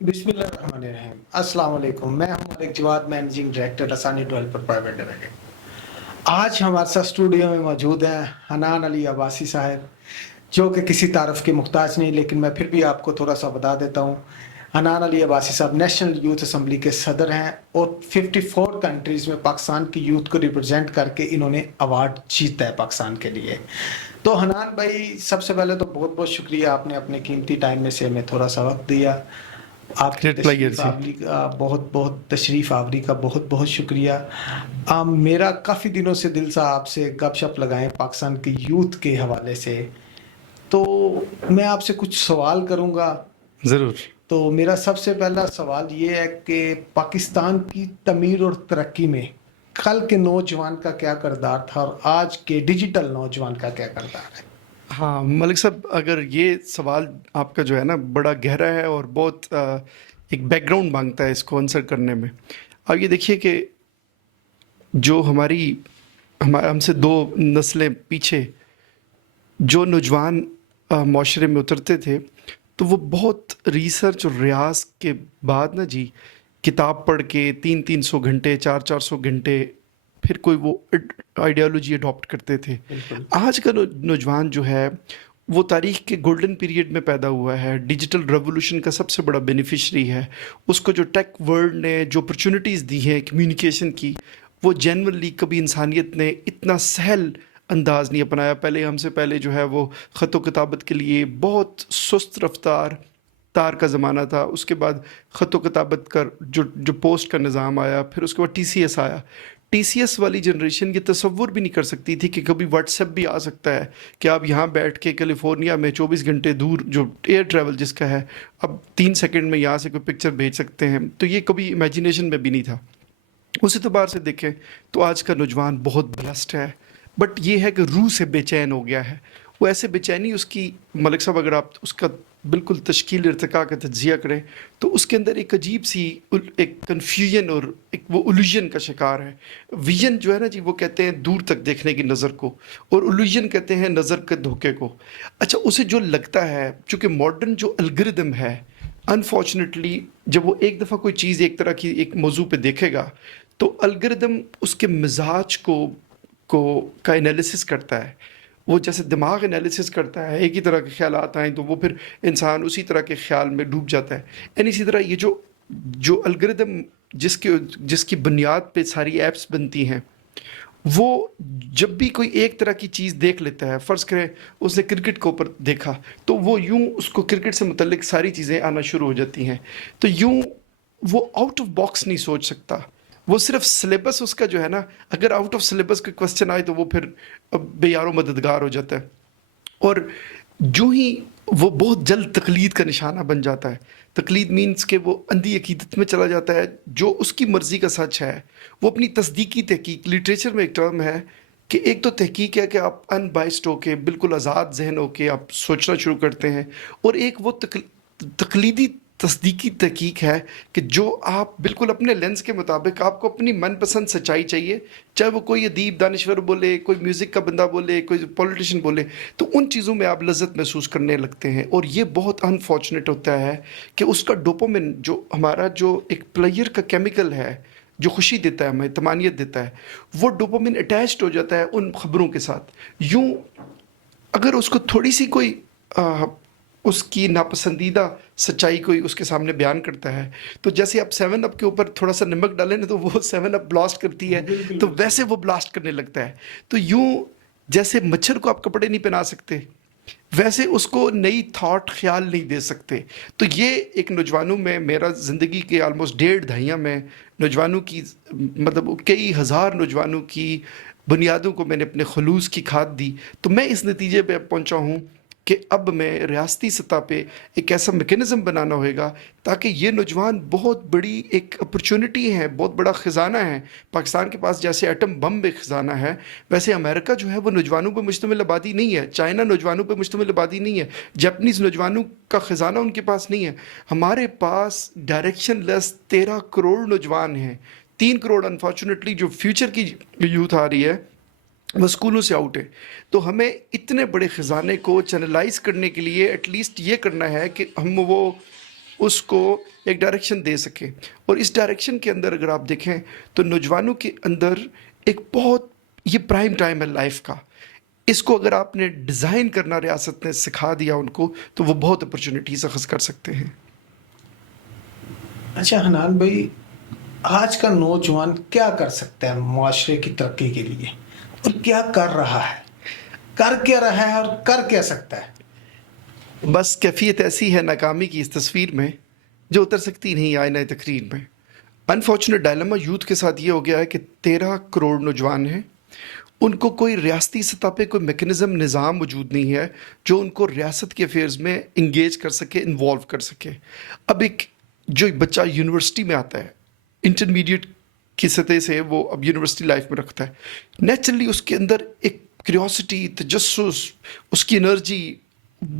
بسم اللہ الرحمن الرحیم. السلام علیکم. میں ہوں ملک جواد, مینیجنگ ڈائریکٹر رسانی ڈیولپر پرائیویٹ لمیٹڈ. آج ہمارے ساتھ اسٹوڈیو میں موجود ہیں حنان علی عباسی صاحب, جو کہ کسی تعارف کے محتاج نہیں, لیکن میں پھر بھی آپ کو تھوڑا سا بتا دیتا ہوں. حنان علی عباسی صاحب نیشنل یوتھ اسمبلی کے صدر ہیں اور 54 کنٹریز میں پاکستان کی یوتھ کو ریپرزینٹ کر کے انہوں نے ایوارڈ جیتا ہے پاکستان کے لیے. تو حنان بھائی, سب سے پہلے تو بہت بہت شکریہ, آپ نے اپنے قیمتی ٹائم میں سے ہمیں تھوڑا سا وقت دیا. آپ کی گریٹ پلیئر تشریف جی. آوری کا تشریف آوری کا بہت بہت شکریہ. میرا کافی دنوں سے دل سے آپ سے گپ شپ لگائیں پاکستان کی یوتھ کے حوالے سے, تو میں آپ سے کچھ سوال کروں گا. ضرور. تو میرا سب سے پہلا سوال یہ ہے کہ پاکستان کی تعمیر اور ترقی میں کل کے نوجوان کا کیا کردار تھا اور آج کے ڈیجیٹل نوجوان کا کیا کردار ہے؟ ہاں ملک صاحب, اگر یہ سوال آپ کا جو ہے نا بڑا گہرا ہے اور بہت ایک بیک گراؤنڈ مانگتا ہے اس کو آنسر کرنے میں. اب یہ دیکھیے کہ جو ہم سے 2 نسلیں پیچھے جو نوجوان معاشرے میں اترتے تھے, تو وہ بہت ریسرچ اور ریاض کے بعد نا جی کتاب پڑھ کے 300 گھنٹے 400 گھنٹے پھر کوئی وہ آئیڈیالوجی اڈاپٹ کرتے تھے. بالکل. آج کا نوجوان جو ہے وہ تاریخ کے گولڈن پیریڈ میں پیدا ہوا ہے, ڈیجیٹل ریولوشن کا سب سے بڑا بینیفیشری ہے. اس کو جو ٹیک ورلڈ نے جو اپرچونٹیز دی ہیں کمیونیکیشن کی, وہ جینورلی کبھی انسانیت نے اتنا سہل انداز نہیں اپنایا. ہم سے پہلے جو ہے وہ خط و کتابت کے لیے بہت سست رفتار تار کا زمانہ تھا. اس کے بعد خط و کتابت کا جو پوسٹ کا نظام آیا, پھر اس کے بعد TCS آیا. TCS والی جنریشن یہ تصور بھی نہیں کر سکتی تھی کہ کبھی واٹس ایپ بھی آ سکتا ہے, کہ آپ یہاں بیٹھ کے کیلیفورنیا میں 24 گھنٹے دور جو ایئر ٹریول جس کا ہے, اب 3 سیکنڈ میں یہاں سے کوئی پکچر بھیج سکتے ہیں. تو یہ کبھی امیجینیشن میں بھی نہیں تھا. اس اعتبار سے دیکھیں تو آج کا نوجوان بہت بلسڈ ہے, بٹ یہ ہے کہ روح سے بے چین ہو گیا ہے. وہ ایسے بے چینی اس کی, ملک صاحب اگر آپ اس کا بالکل تشکیل ارتقاء کا تجزیہ کریں تو اس کے اندر ایک عجیب سی ایک کنفیوژن اور ایک وہ الوژن کا شکار ہے. ویژن جو ہے نا جی, وہ کہتے ہیں دور تک دیکھنے کی نظر کو, اور الوژن کہتے ہیں نظر کے دھوکے کو. اچھا, اسے جو لگتا ہے, چونکہ ماڈرن جو الگریدم ہے, انفارچونیٹلی جب وہ ایک دفعہ کوئی چیز ایک طرح کی ایک موضوع پہ دیکھے گا تو الگریدم اس کے مزاج کا انالیسس کرتا ہے. وہ جیسے دماغ انالیسس کرتا ہے, ایک ہی طرح کے خیالات آئیں تو وہ پھر انسان اسی طرح کے خیال میں ڈوب جاتا ہے. اسی طرح یہ جو الگریدم جس کی بنیاد پہ ساری ایپس بنتی ہیں, وہ جب بھی کوئی ایک طرح کی چیز دیکھ لیتا ہے, فرض کریں اس نے کرکٹ کے اوپر دیکھا تو وہ یوں اس کو کرکٹ سے متعلق ساری چیزیں آنا شروع ہو جاتی ہیں. تو یوں وہ آؤٹ آف باکس نہیں سوچ سکتا. وہ صرف سلیبس اس کا جو ہے نا, اگر آؤٹ آف سلیبس کا کوسچن آئے تو وہ پھر بے یار و مددگار ہو جاتا ہے, اور جو ہی وہ بہت جلد تقلید کا نشانہ بن جاتا ہے. تقلید مینس کہ وہ اندھی عقیدت میں چلا جاتا ہے. جو اس کی مرضی کا سچ ہے وہ اپنی تصدیقی تحقیق, لٹریچر میں ایک ٹرم ہے کہ ایک تو تحقیق ہے کہ آپ ان بائسڈ ہو کے بالکل آزاد ذہن ہو کے آپ سوچنا شروع کرتے ہیں, اور ایک وہ تقلیدی تصدیقی تحقیق ہے کہ جو آپ بالکل اپنے لینس کے مطابق, آپ کو اپنی من پسند سچائی چاہیے, چاہے وہ کوئی ادیب دانشور بولے, کوئی میوزک کا بندہ بولے, کوئی پولیٹیشین بولے, تو ان چیزوں میں آپ لذت محسوس کرنے لگتے ہیں. اور یہ بہت انفارچونیٹ ہوتا ہے کہ اس کا ڈوپامن جو ہمارا جو ایک پلیئر کا کیمیکل ہے جو خوشی دیتا ہے, ہمیں طمانینت دیتا ہے, وہ ڈوپامن اٹیچڈ ہو جاتا ہے ان خبروں کے ساتھ. یوں اگر اس کو تھوڑی سی کوئی اس کی ناپسندیدہ سچائی کوئی اس کے سامنے بیان کرتا ہے, تو جیسے آپ 7 اپ کے اوپر تھوڑا سا نمک ڈالیں نا تو وہ 7 اپ بلاسٹ کرتی ہے, تو ویسے وہ بلاسٹ کرنے لگتا ہے. تو یوں جیسے مچھر کو آپ کپڑے نہیں پہنا سکتے, ویسے اس کو نئی تھاٹ خیال نہیں دے سکتے. تو یہ ایک نوجوانوں میں, میرا زندگی کے آلموسٹ 1.5 دہائیاں میں نوجوانوں کی, مطلب کئی ہزار نوجوانوں کی بنیادوں کو میں نے اپنے خلوص کی کھاد دی. تو میں اس نتیجے پہ پہنچا ہوں کہ اب میں ریاستی سطح پہ ایک ایسا میکینزم بنانا ہوئے گا تاکہ یہ نوجوان, بہت بڑی ایک اپرچونٹی ہے, بہت بڑا خزانہ ہے. پاکستان کے پاس جیسے ایٹم بم میں خزانہ ہے, ویسے امریکہ جو ہے وہ نوجوانوں پہ مشتمل آبادی نہیں ہے, چائنا نوجوانوں پہ مشتمل آبادی نہیں ہے, جاپنیز نوجوانوں کا خزانہ ان کے پاس نہیں ہے. ہمارے پاس ڈائریکشن لیس 13 کروڑ نوجوان ہیں. 3 کروڑ انفارچونیٹلی جو فیوچر کی یوتھ آ رہی ہے وہ اسکولوں سے آؤٹ ہے. تو ہمیں اتنے بڑے خزانے کو چینلائز کرنے کے لیے ایٹ لیسٹ یہ کرنا ہے کہ ہم وہ اس کو ایک ڈائریکشن دے سکیں. اور اس ڈائریکشن کے اندر اگر آپ دیکھیں تو نوجوانوں کے اندر ایک بہت یہ پرائم ٹائم ہے لائف کا. اس کو اگر آپ نے ڈیزائن کرنا ریاست نے سکھا دیا ان کو تو وہ بہت اپرچونیٹیز اخذ کر سکتے ہیں. اچھا حنان بھائی، آج کا نوجوان کیا کر سکتا ہے معاشرے کی ترقی کے لیے، اور کیا کر رہا ہے، کر کیا رہا ہے اور کر کیا سکتا ہے؟ بس کیفیت ایسی ہے ناکامی کی اس تصویر میں جو اتر سکتی نہیں آئینہ تقریر میں. انفارچونیٹ ڈائلما یوتھ کے ساتھ یہ ہو گیا ہے کہ 13 کروڑ نوجوان ہیں، ان کو کوئی ریاستی سطح پہ کوئی میکنزم نظام موجود نہیں ہے جو ان کو ریاست کے افیئرز میں انگیج کر سکے، انوالو کر سکے. اب ایک جو ایک بچہ یونیورسٹی میں آتا ہے، انٹرمیڈیٹ کی سطح سے وہ اب یونیورسٹی لائف میں رکھتا ہے، نیچرلی اس کے اندر ایک کیوریوسٹی، تجسس، اس کی انرجی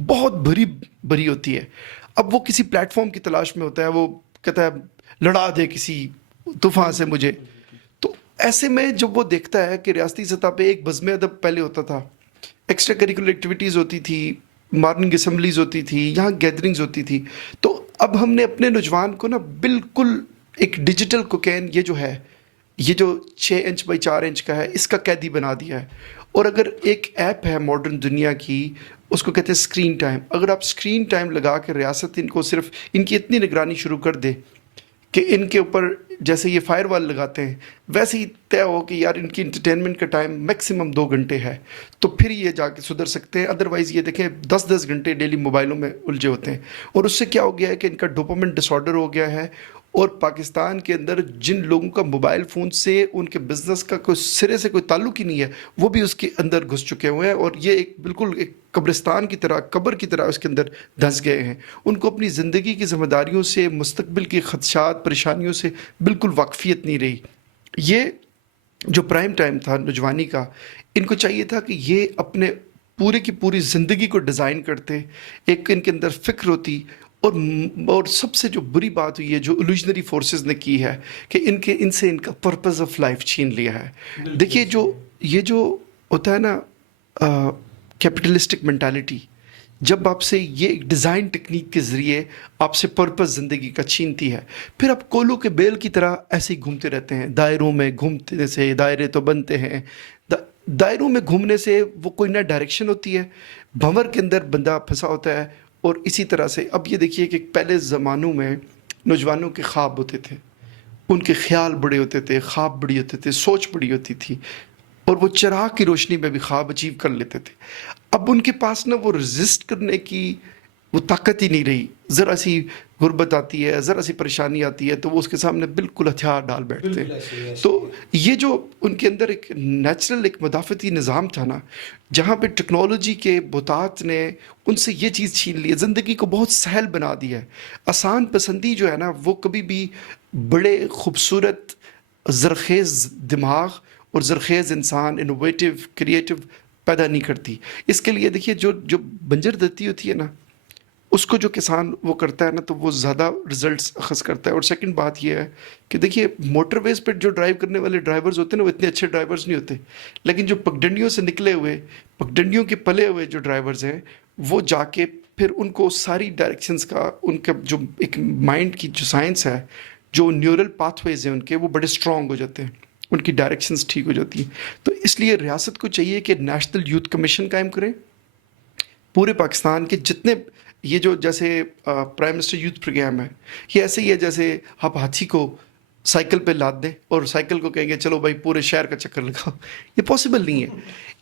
بہت بھری ہوتی ہے. اب وہ کسی پلیٹ فارم کی تلاش میں ہوتا ہے، وہ کہتا ہے لڑا دے کسی طوفان سے مجھے. تو ایسے میں جب وہ دیکھتا ہے کہ ریاستی سطح پہ ایک بزم ادب پہلے ہوتا تھا، ایکسٹرا کریکولر ایکٹیویٹیز ہوتی تھی، مارننگ اسمبلیز ہوتی تھی، یہاں گیدرنگز ہوتی تھی، تو اب ہم نے اپنے نوجوان کو نا بالکل ایک ڈیجیٹل کوکین یہ جو ہے، یہ جو 6 انچ بائی 4 انچ کا ہے، اس کا قیدی بنا دیا ہے. اور اگر ایک ایپ ہے ماڈرن دنیا کی، اس کو کہتے ہیں اسکرین ٹائم. اگر آپ اسکرین ٹائم لگا کے ریاست ان کو صرف ان کی اتنی نگرانی شروع کر دے کہ ان کے اوپر جیسے یہ فائر وال لگاتے ہیں ویسے ہی طے ہو کہ یار ان کی انٹرٹینمنٹ کا ٹائم میکسیمم 2 گھنٹے ہے، تو پھر یہ جا کے سدھر سکتے ہیں. ادروائز یہ دیکھیں 10 گھنٹے ڈیلی موبائلوں میں الجھے ہوتے ہیں، اور اس سے کیا ہو گیا ہے کہ ان کا ڈوپامن ڈس آرڈر ہو گیا ہے. اور پاکستان کے اندر جن لوگوں کا موبائل فون سے ان کے بزنس کا کوئی سرے سے کوئی تعلق ہی نہیں ہے، وہ بھی اس کے اندر گھس چکے ہوئے ہیں، اور یہ ایک بالکل ایک قبرستان کی طرح، قبر کی طرح اس کے اندر دھنس گئے ہیں. ان کو اپنی زندگی کی ذمہ داریوں سے، مستقبل کی خدشات، پریشانیوں سے بالکل واقفیت نہیں رہی. یہ جو پرائم ٹائم تھا نوجوانی کا، ان کو چاہیے تھا کہ یہ اپنے پورے کی پوری زندگی کو ڈیزائن کرتے، ایک ان کے اندر فکر ہوتی. اور سب سے جو بری بات ہوئی ہے جو الوژنری فورسز نے کی ہے کہ ان سے ان کا پرپز آف لائف چھین لیا ہے. دیکھیے یہ جو ہوتا ہے نا کیپٹلسٹک مینٹالٹی، جب آپ سے یہ ایک ڈیزائن ٹیکنیک کے ذریعے آپ سے پرپز زندگی کا چھینتی ہے، پھر آپ کولو کے بیل کی طرح ایسے ہی گھومتے رہتے ہیں. دائروں میں گھومتے سے دائرے تو بنتے ہیں، دائروں میں گھومنے سے وہ کوئی نہ ڈائریکشن ہوتی ہے، بھنور کے اندر بندہ پھنسا ہوتا ہے. اور اسی طرح سے اب یہ دیکھیے کہ پہلے زمانوں میں نوجوانوں کے خواب ہوتے تھے، ان کے خیال بڑے ہوتے تھے، خواب بڑی ہوتے تھے، سوچ بڑی ہوتی تھی، اور وہ چراغ کی روشنی میں بھی خواب اچیو کر لیتے تھے. اب ان کے پاس نا وہ رزسٹ کرنے کی وہ طاقت ہی نہیں رہی. ذرا سی غربت آتی ہے، ذرا سی پریشانی آتی ہے تو وہ اس کے سامنے بالکل ہتھیار ڈال بیٹھتے ہیں. تو یہ جو ان کے اندر ایک نیچرل ایک مدافعتی نظام تھا نا، جہاں پہ ٹیکنالوجی کے بہتات نے ان سے یہ چیز چھین لی ہے، زندگی کو بہت سہل بنا دیا ہے. آسان پسندی جو ہے نا وہ کبھی بھی بڑے خوبصورت زرخیز دماغ اور زرخیز انسان، انوویٹیو، کریٹیو پیدا نہیں کرتی. اس کے لیے دیکھیے جو بنجر دتی ہوتی ہے نا، اس کو جو کسان وہ کرتا ہے نا تو وہ زیادہ رزلٹس اخذ کرتا ہے. اور سیکنڈ بات یہ ہے کہ دیکھیے موٹر ویز پہ جو ڈرائیو کرنے والے ڈرائیورز ہوتے ہیں نا وہ اتنے اچھے ڈرائیورز نہیں ہوتے، لیکن جو پگڈنڈیوں سے نکلے ہوئے، پگڈنڈیوں کے پلے ہوئے جو ڈرائیورز ہیں، وہ جا کے پھر ان کو ساری ڈائریکشنز کا ان کا جو ایک مائنڈ کی جو سائنس ہے، جو نیورل پاتھ ویز ہیں ان کے، وہ بڑے اسٹرانگ ہو جاتے ہیں، ان کی ڈائریکشنز ٹھیک ہو جاتی ہیں. تو اس لیے ریاست کو چاہیے کہ نیشنل یوتھ کمیشن قائم کریں. پورے پاکستان کے جتنے یہ جو جیسے پرائم منسٹر یوتھ پروگرام ہے، یہ ایسے ہی ہے جیسے آپ ہاتھی کو سائیکل پہ لاد دیں اور سائیکل کو کہیں گے چلو بھائی پورے شہر کا چکر لگاؤ، یہ پاسبل نہیں ہے.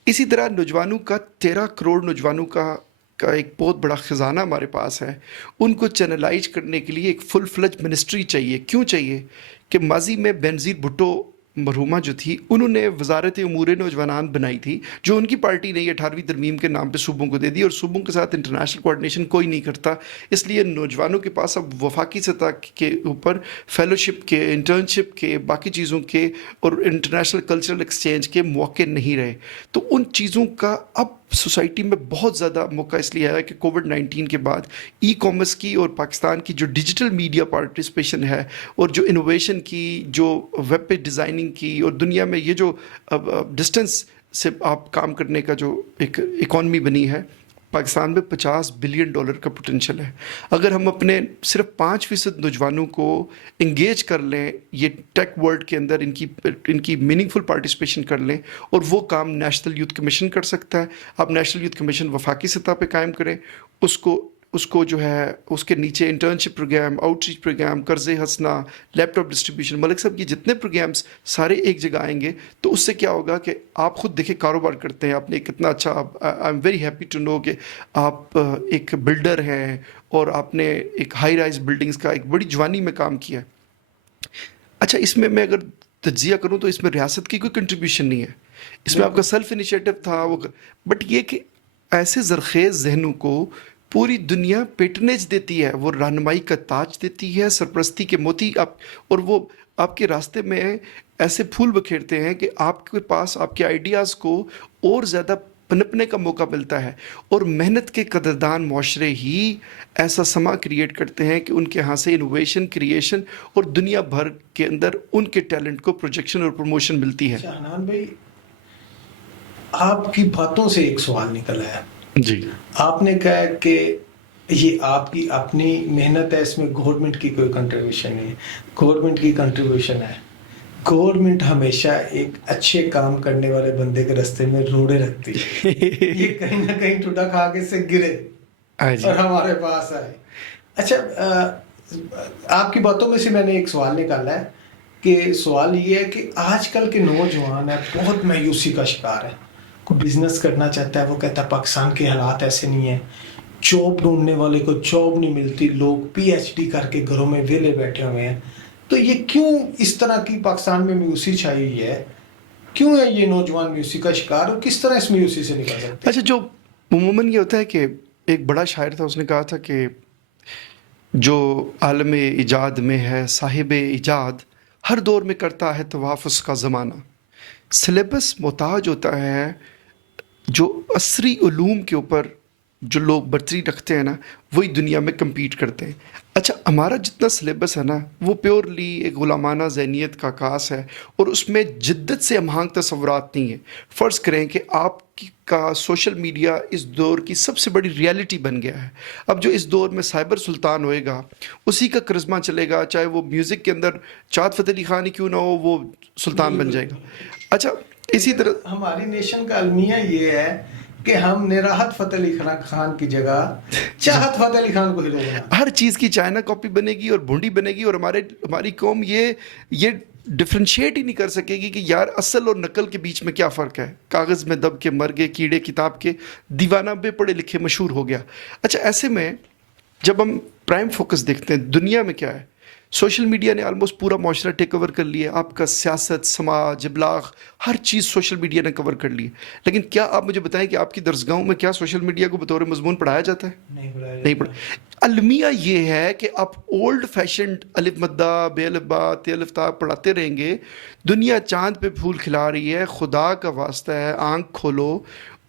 اسی طرح نوجوانوں کا 13 کروڑ نوجوانوں کا ایک بہت بڑا خزانہ ہمارے پاس ہے. ان کو چینلائز کرنے کے لیے ایک فل فلج منسٹری چاہیے. کیوں چاہیے؟ کہ ماضی میں بینظیر بھٹو مرحومہ جو تھی، انہوں نے وزارت امور نوجوانان بنائی تھی، جو ان کی پارٹی نے 18ویں ترمیم کے نام پہ صوبوں کو دے دی، اور صوبوں کے ساتھ انٹرنیشنل کوآرڈینیشن کوئی نہیں کرتا. اس لیے نوجوانوں کے پاس اب وفاقی سطح کے اوپر فیلوشپ کے، انٹرنشپ کے، باقی چیزوں کے اور انٹرنیشنل کلچرل ایکسچینج کے موقع نہیں رہے. تو ان چیزوں کا اب سوسائٹی میں بہت زیادہ موقع اس لیے آیا کہ کووڈ-19 کے بعد ای کامرس کی اور پاکستان کی جو ڈیجیٹل میڈیا پارٹیسپیشن ہے، اور جو انوویشن کی، جو ویب پہ ڈیزائننگ کی، اور دنیا میں یہ جو ڈسٹنس سے آپ کام کرنے کا جو ایک اکانومی بنی ہے، پاکستان میں $50 بلین کا پوٹینشل ہے. اگر ہم اپنے صرف 5% نوجوانوں کو انگیج کر لیں یہ ٹیک ورلڈ کے اندر، ان کی میننگ فل پارٹیسپیشن کر لیں، اور وہ کام نیشنل یوتھ کمیشن کر سکتا ہے. آپ نیشنل یوتھ کمیشن وفاقی سطح پہ قائم کریں، اس کو جو ہے اس کے نیچے internship program, outreach program, قرض ہنسنا، لیپ ٹاپ ڈسٹریبیوشن، ملک صاحب یہ جتنے پروگرامس سارے ایک جگہ آئیں گے تو اس سے کیا ہوگا کہ آپ خود دیکھیں کاروبار کرتے ہیں، آپ نے کتنا اچھا، I am very happy to know کہ آپ ایک بلڈر ہیں اور آپ نے ایک ہائی رائز بلڈنگز کا ایک بڑی جوانی میں کام کیا. اچھا، اس میں اگر تجزیہ کروں تو اس میں ریاست کی کوئی کنٹریبیوشن نہیں ہے، اس میں آپ کا سیلف انیشیٹو تھا وہ، بٹ یہ کہ ایسے زرخیز ذہنوں کو پوری دنیا پیٹرنیج دیتی ہے، وہ رہنمائی کا تاج دیتی ہے، سرپرستی کے موتی اور وہ آپ کے راستے میں ایسے پھول بکھیرتے ہیں کہ آپ کے پاس آپ کے آئیڈیاز کو اور زیادہ پنپنے کا موقع ملتا ہے. اور محنت کے قدردان معاشرے ہی ایسا سما کریٹ کرتے ہیں کہ ان کے ہاں سے انوویشن، کریشن اور دنیا بھر کے اندر ان کے ٹیلنٹ کو پروجیکشن اور پروموشن ملتی ہے. حنان بھائی، آپ کی باتوں سے ایک سوال نکل آیا. جی، آپ نے کہا کہ یہ آپ کی اپنی محنت ہے، اس میں گورنمنٹ کی کوئی کنٹریبیوشن نہیں ہے. گورنمنٹ کی کنٹریبیوشن ہے. گورنمنٹ ہمیشہ ایک اچھے کام کرنے والے بندے کے راستے میں روڑے رکھتی ہے. یہ کہیں نہ کہیں ٹوٹا کھا کے سے گرے اور ہمارے پاس آئے. اچھا، آپ کی باتوں میں سے میں نے ایک سوال نکالا ہے کہ سوال یہ ہے کہ آج کل کے نوجوان ہیں بہت مایوسی کا شکار ہے. کوئی بزنس کرنا چاہتا ہے، وہ کہتا ہے پاکستان کے حالات ایسے نہیں ہیں، جاب ڈھونڈنے والے کو جاب نہیں ملتی، لوگ PhD کر کے گھروں میں ویلے بیٹھے ہوئے ہیں. تو یہ کیوں اس طرح کی پاکستان میں مایوسی چھائی ہوئی ہے؟ کیوں ہے یہ نوجوان مایوسی کا شکار، اور کس طرح اس مایوسی سے نکل سکتے ہیں؟ اچھا، جو عموماً یہ ہوتا ہے کہ ایک بڑا شاعر تھا، اس نے کہا تھا کہ جو عالم ایجاد میں ہے صاحب ایجاد، ہر دور میں کرتا ہے طواف اس کا زمانہ. سلیبس محتاج ہوتا ہے جو عصری علوم کے اوپر جو لوگ برتری رکھتے ہیں نا، وہی دنیا میں کمپیٹ کرتے ہیں. اچھا، ہمارا جتنا سلیبس ہے نا وہ پیورلی ایک غلامانہ ذہنیت کا عکاس ہے، اور اس میں جدت سے ہم آہنگ تصورات نہیں ہیں. فرض کریں کہ آپ کا سوشل میڈیا اس دور کی سب سے بڑی ریالٹی بن گیا ہے. اب جو اس دور میں سائبر سلطان ہوئے گا اسی کا کرزمہ چلے گا، چاہے وہ میوزک کے اندر چاہت فتح علی خان ہی کیوں نہ ہو، وہ سلطان بن جائے گا. اچھا، اسی طرح ہماری نیشن کا المیہ یہ ہے کہ ہم نے راحت فتح علی خان کی جگہ چاہت فتح علی خان کو ہیرو بنا. ہر چیز کی چائنا کاپی بنے گی اور بھونڈی بنے گی، اور ہماری قوم یہ ڈفرینشیٹ ہی نہیں کر سکے گی کہ یار اصل اور نقل کے بیچ میں کیا فرق ہے. کاغذ میں دب کے مر گئے کیڑے کتاب کے، دیوانہ بے پڑھے لکھے مشہور ہو گیا. اچھا، ایسے میں جب ہم پرائم فوکس دیکھتے ہیں دنیا میں کیا ہے، سوشل میڈیا نے آلموسٹ پورا معاشرہ ٹیک اوور کر لیا. آپ کا سیاست، سماج، ابلاغ، ہر چیز سوشل میڈیا نے کور کر لی. لیکن کیا آپ مجھے بتائیں کہ آپ کی درسگاہوں میں کیا سوشل میڈیا کو بطور مضمون پڑھایا جاتا ہے؟ نہیں پڑھا. المیہ یہ ہے کہ آپ اولڈ فیشنڈ الف مدہ بے الف با تے الف تا پڑھاتے رہیں گے. دنیا چاند پہ پھول کھلا رہی ہے. خدا کا واسطہ ہے آنکھ کھولو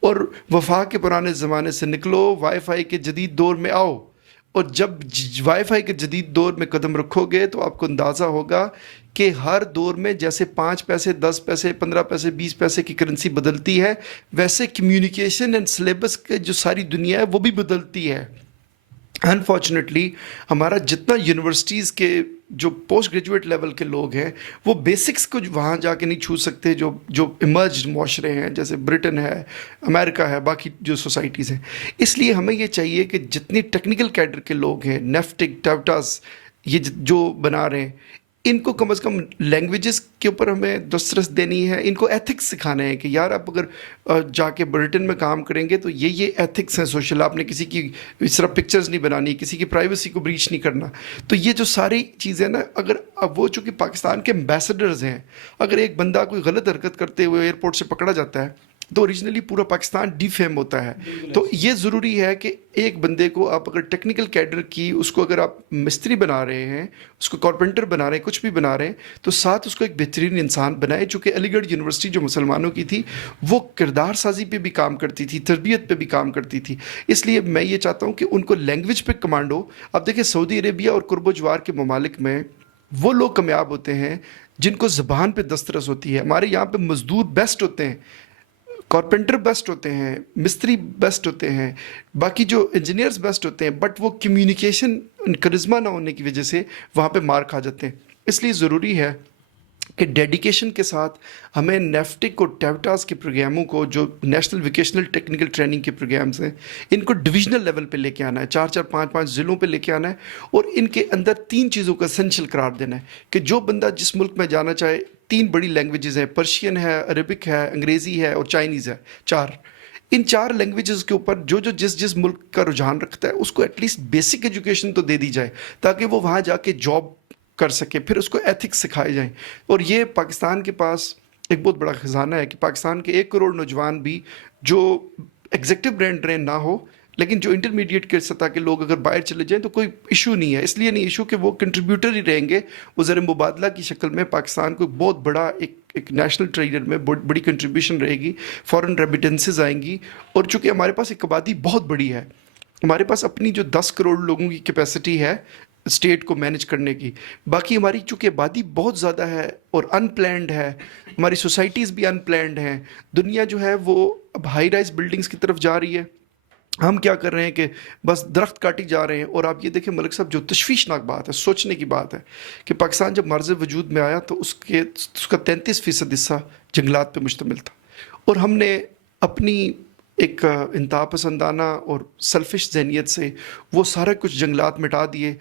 اور وفا کے پرانے زمانے سے نکلو، وائی فائی کے جدید دور میں آؤ. اور جب وائی فائی کے جدید دور میں قدم رکھو گے تو آپ کو اندازہ ہوگا کہ ہر دور میں جیسے 5 پیسے، 10 پیسے، 15 پیسے، 20 پیسے کی کرنسی بدلتی ہے، ویسے کمیونیکیشن اینڈ سلیبس کے جو ساری دنیا ہے وہ بھی بدلتی ہے. انفارچونیٹلی ہمارا جتنا یونیورسٹیز کے جو پوسٹ گریجویٹ لیول کے لوگ ہیں وہ بیسکس کو وہاں جا کے نہیں چھو سکتے جو ایمرجڈ معاشرے ہیں جیسے برٹن ہے، امریکہ ہے، باقی جو سوسائٹیز ہیں. اس لیے ہمیں یہ چاہیے کہ جتنی ٹیکنیکل کیڈر کے لوگ ہیں، نیفٹک، ٹیوٹاس، یہ جو بنا رہے ہیں، ان کو کم از کم لینگویجز کے اوپر ہمیں دسترس دینی ہے. ان کو ایتھکس سکھانے ہیں کہ یار آپ اگر جا کے برٹن میں کام کریں گے تو یہ ایتھکس ہیں سوشل. آپ نے کسی کی اس طرح پکچرز نہیں بنانی، کسی کی پرائیویسی کو بریچ نہیں کرنا. تو یہ جو ساری چیزیں نا، اگر اب وہ چونکہ پاکستان کے ایمبیسڈرز ہیں، اگر ایک بندہ کوئی غلط حرکت کرتے ہوئے ایئرپورٹ سے پکڑا جاتا ہے تو اوریجنلی پورا پاکستان ڈی فیم ہوتا ہے. تو یہ ضروری ہے کہ ایک بندے کو آپ اگر ٹیکنیکل کیڈر کی، اس کو اگر آپ مستری بنا رہے ہیں، اس کو کارپینٹر بنا رہے ہیں، کچھ بھی بنا رہے ہیں، تو ساتھ اس کو ایک بہترین انسان بنائے. چونکہ علی گڑھ یونیورسٹی جو مسلمانوں کی تھی وہ کردار سازی پہ بھی کام کرتی تھی، تربیت پہ بھی کام کرتی تھی. اس لیے میں یہ چاہتا ہوں کہ ان کو لینگویج پہ کمانڈ ہو. اب دیکھیں سعودی عربیہ اور قرب و جوار کے ممالک میں وہ لوگ کامیاب ہوتے ہیں جن کو زبان پہ دسترس ہوتی ہے. ہمارے یہاں پہ مزدور بیسٹ ہوتے ہیں، کارپینٹر بیسٹ ہوتے ہیں, مستری بیسٹ ہوتے ہیں, باقی جو انجینئرز بیسٹ ہوتے ہیں, بٹ وہ کمیونیکیشن کرزما نہ ہونے کی وجہ سے وہاں پہ مار کھا جاتے ہیں. اس لیے ضروری ہے کہ ڈیڈیکیشن کے ساتھ ہمیں نیفٹک اور ٹیوٹاز کے پروگراموں کو, جو نیشنل ویکیشنل ٹیکنیکل ٹریننگ کے پروگرامز ہیں, ان کو ڈویژنل لیول پہ لے کے آنا ہے, 4 5 ضلعوں پہ لے کے آنا ہے, اور ان کے اندر 3 چیزوں کا اسینشل قرار دینا ہے کہ جو بندہ جس ملک میں جانا چاہے, 3 بڑی لینگویجز ہیں, پرشین ہے, عربک ہے, انگریزی ہے اور چائنیز ہے, 4. ان 4 لینگویجز کے اوپر جو جس ملک کا رجحان رکھتا ہے اس کو ایٹ لیسٹ بیسک ایجوکیشن تو دے دی جائے تاکہ وہ وہاں جا کے جاب کر سکے, پھر اس کو ایتھکس سکھائے جائیں. اور یہ پاکستان کے پاس ایک بہت بڑا خزانہ ہے کہ پاکستان کے 1 کروڑ نوجوان بھی جو ایگزیکٹو برین ٹرین نہ ہو, لیکن جو انٹرمیڈیٹ کے سطح کے لوگ اگر باہر چلے جائیں تو کوئی ایشو نہیں ہے. اس لیے نہیں ایشو کہ وہ کنٹریبیوٹر ہی رہیں گے, وہ زر مبادلہ کی شکل میں پاکستان کو بہت بڑا ایک نیشنل ٹریڈر میں بڑی کنٹریبیوشن رہے گی, فورن ریمیٹنسز آئیں گی. اور چونکہ ہمارے پاس ایک آبادی بہت بڑی ہے, ہمارے پاس اپنی جو 10 کروڑ لوگوں کی کیپیسٹی ہے اسٹیٹ کو مینج کرنے کی, باقی ہماری چونکہ آبادی بہت زیادہ ہے اور ان پلانڈ ہے, ہماری سوسائٹیز بھی ان پلانڈ ہیں, دنیا جو ہے وہ اب ہائی رائز بلڈنگز کی طرف جا رہی ہے. ہم کیا کر رہے ہیں کہ بس درخت کاٹی جا رہے ہیں. اور آپ یہ دیکھیں ملک صاحب, جو تشویشناک بات ہے, سوچنے کی بات ہے کہ پاکستان جب مرز وجود میں آیا تو اس کا 33% حصہ جنگلات پہ مشتمل تھا, اور ہم نے اپنی ایک انتہا پسندانہ اور سیلفش ذہنیت سے وہ سارا کچھ جنگلات مٹا دیے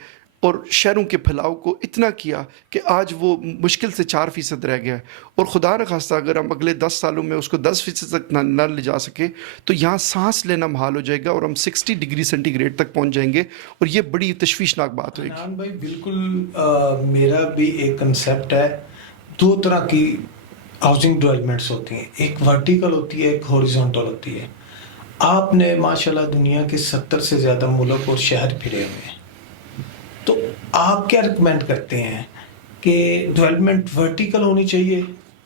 اور شہروں کے پھیلاؤ کو اتنا کیا کہ آج وہ مشکل سے 4% رہ گیا ہے. اور خدا نخواستہ اگر ہم اگلے 10 سالوں میں اس کو 10% تک نہ لے جا سکے تو یہاں سانس لینا محال ہو جائے گا اور ہم 60 ڈگری سینٹی گریڈ تک پہنچ جائیں گے, اور یہ بڑی تشویشناک بات ہوئے گی. عدنان بھائی بالکل میرا بھی ایک کنسیپٹ ہے. 2 طرح کی ہاؤسنگ ڈیولپمنٹس ہوتی ہیں, ایک ورٹیکل ہوتی ہے, ایک ہاریزونٹل ہوتی ہے. آپ نے ماشاءاللہ دنیا کے 70 سے زیادہ ملک اور شہر پھرے ہوئے ہیں, تو آپ کیا ریکمینڈ کرتے ہیں کہ ڈیولپمنٹ ورٹیکل ہونی چاہیے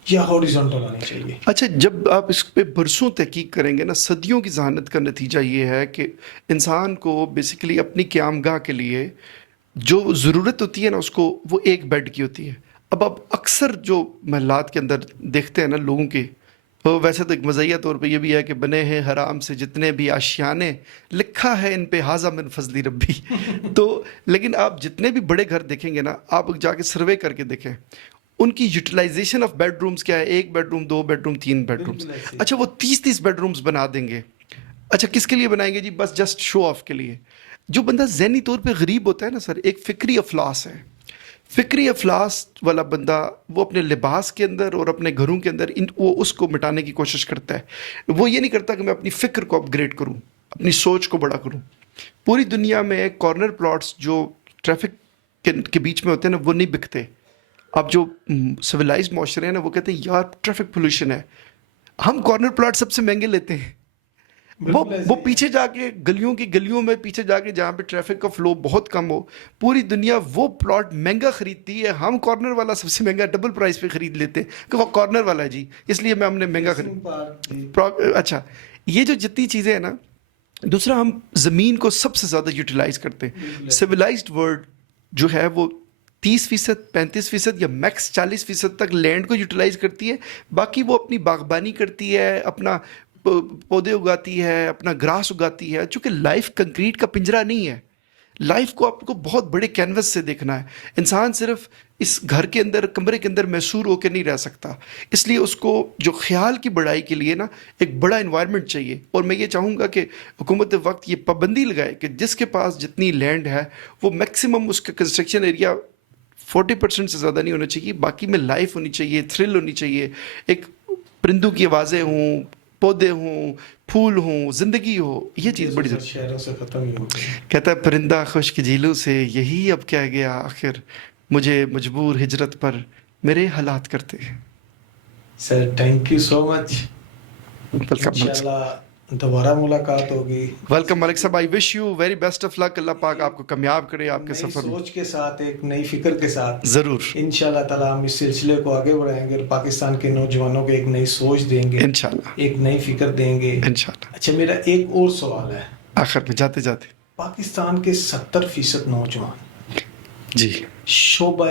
یا ہاریزونٹل ہونی چاہیے؟ اچھا, جب آپ اس پہ برسوں تحقیق کریں گے نا, صدیوں کی ذہانت کا نتیجہ یہ ہے کہ انسان کو بیسیکلی اپنی قیام گاہ کے لیے جو ضرورت ہوتی ہے نا اس کو, وہ ایک بیڈ کی ہوتی ہے. اب آپ اکثر جو محلات کے اندر دیکھتے ہیں نا لوگوں کے, ویسے تو ایک مزیہ طور پہ یہ بھی ہے کہ بنے ہیں حرام سے جتنے بھی آشیانے, لکھا ہے ان پہ حاذا من فضل ربی. تو لیکن آپ جتنے بھی بڑے گھر دیکھیں گے نا, آپ جا کے سروے کر کے دیکھیں ان کی یوٹیلائزیشن آف بیڈ رومز کیا ہے, 1 bed room, 2 bed room, 3 bed rooms. اچھا, وہ 30 بیڈ رومز بنا دیں گے. اچھا, کس کے لیے بنائیں گے جی؟ بس جسٹ شو آف کے لیے. جو بندہ ذہنی طور پہ غریب ہوتا ہے نا سر, ایک فکری افلاس ہے, فکری افلاس والا بندہ وہ اپنے لباس کے اندر اور اپنے گھروں کے اندر وہ اس کو مٹانے کی کوشش کرتا ہے. وہ یہ نہیں کرتا کہ میں اپنی فکر کو اپ گریڈ کروں, اپنی سوچ کو بڑا کروں. پوری دنیا میں کارنر پلاٹس جو ٹریفک کے بیچ میں ہوتے ہیں نا, وہ نہیں بکتے. اب جو سویلائزڈ معاشرے ہیں نا, وہ کہتے ہیں یار ٹریفک پولوشن ہے, ہم کارنر پلاٹ سب سے مہنگے لیتے ہیں. وہ پیچھے جا کے گلیوں میں پیچھے جا کے جہاں پہ ٹریفک کا فلو بہت کم ہو, پوری دنیا وہ پلاٹ مہنگا خریدتی ہے. ہم کارنر والا سب سے مہنگا ڈبل پرائس پہ خرید لیتے ہیں کہ وہ کارنر والا ہے جی, اس لیے ہم نے مہنگا خرید. اچھا, یہ جو جتنی چیزیں ہیں نا, دوسرا ہم زمین کو سب سے زیادہ یوٹیلائز کرتے ہیں. سویلائزڈ ورلڈ جو ہے وہ 30%, 35% یا میکس 40% تک لینڈ کو یوٹیلائز کرتی ہے. باقی وہ اپنی باغبانی کرتی ہے, اپنا پودے اگاتی ہے, اپنا گراس اگاتی ہے. چونکہ لائف کنکریٹ کا پنجرا نہیں ہے, لائف کو آپ کو بہت بڑے کینوس سے دیکھنا ہے. انسان صرف اس گھر کے اندر, کمرے کے اندر محصور ہو کے نہیں رہ سکتا. اس لیے اس کو جو خیال کی بڑائی کے لیے نا ایک بڑا انوائرمنٹ چاہیے. اور میں یہ چاہوں گا کہ حکومت وقت یہ پابندی لگائے کہ جس کے پاس جتنی لینڈ ہے وہ میکسیمم اس کا کنسٹرکشن ایریا 40% سے زیادہ نہیں ہونا چاہیے. باقی میں لائف ہونی چاہیے, تھرل ہونی چاہیے, ایک پرندوں کی آوازیں ہوں, پودے ہوں, پھول ہوں, زندگی ہو. یہ چیز بڑی ضروری. شہروں سے ختم ہی ہوتی ہے. کہتا ہے پرندہ خشک جھیلوں سے یہی اب کہہ گیا آخر, مجھے مجبور ہجرت پر میرے حالات کرتے ہیں. Sir thank you so much. Welcome انشاءاللہ دوبارہ ملاقات ہوگی. ویلکم ملک صاحب, I wish you very best of luck. اللہ پاک آپ کو کامیاب کرے آپ کے سفر میں. سوچ کے ساتھ, ایک نئی فکر کے ساتھ ضرور انشاءاللہ تعالیٰ ہم اس سلسلے کو آگے بڑھائیں گے اور پاکستان کے نوجوانوں کو ایک نئی سوچ دیں گے, انشاءاللہ, ایک نئی فکر دیں گے انشاءاللہ. اچھا, میرا ایک اور سوال ہے آخر میں جاتے جاتے. پاکستان کے 70% نوجوان جی شعبہ